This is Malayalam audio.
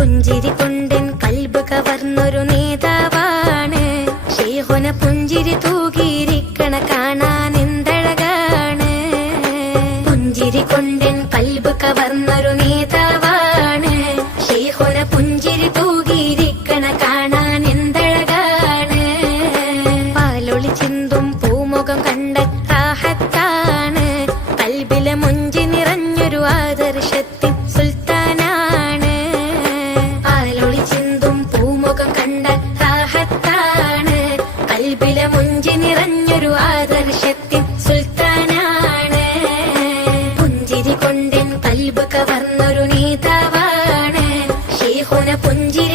പുഞ്ചിരി കൊണ്ടൻ കൽബ് കവർന്നൊരു നേതാവാണ്. ശൈഖുന പുഞ്ചിരി തൂകിയിരിക്കണ കാണാൻ എന്തഴകാണ്. പുഞ്ചിരി കൊണ്ടൻ കൽബ് കവർന്നൊരു നേതാവാണ്. ശൈഖുന പുഞ്ചിരി തൂകിയിരിക്കണ കാണാൻ എന്തഴകാണ്. പാലൊളി ചിന്തും പൂമുഖം കണ്ട റാഹത്താണ്. കൽബിലെ മുഞ്ചി നിറഞ്ഞൊരു ആദർശത്തിൻ സുൽത്താനാണ്. പാലൊളി ചിന്തും പൂമുഖം കണ്ട റാഹത്താണ്. കൽബിലെ മുഞ്ചി നിറഞ്ഞൊരു ആദർശത്തിൻ സുൽത്താനാണ്. പുഞ്ചിരി കൊണ്ടൻ കൽബ് കവർന്നൊരു നേതാവാണ്. ശൈഖുന പുഞ്ചിരി